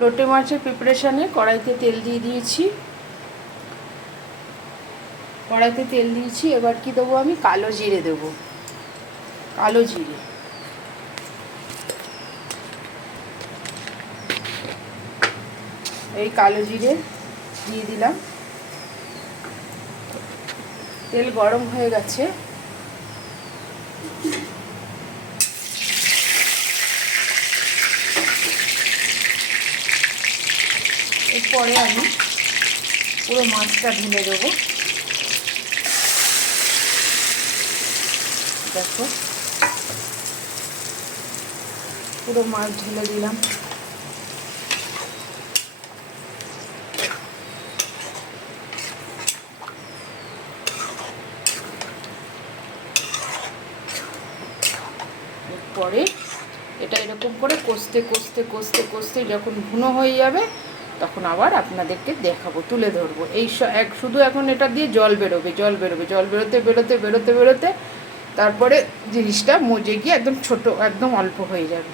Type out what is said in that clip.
লোটে মাছের প্রিপারেশানে কড়াইতে তেল দিয়ে দিয়েছি। এবার কি দেবো আমি? কালো জিরে দেবো। কালো জিরে, এই কালো জিরে দিয়ে দিলাম। তেল গরম হয়ে গেছে। এরপরে আমি পুরো মাছটা ঢেলে দেবো। দেখো, পুরো মাছ ঢেলে দিলাম। এরপরে এটা এরকম করে কষতে কষতে কষতে কষতে যখন ভুনো হয়ে যাবে তখন আবার আপনাদেরকে দেখাবো, তুলে ধরবো। শুধু এখন এটা দিয়ে জল বেরোবে, জল বেরোতে তারপরে জিনিসটা মজে গিয়ে একদম ছোট, একদম অল্প হয়ে যাবে।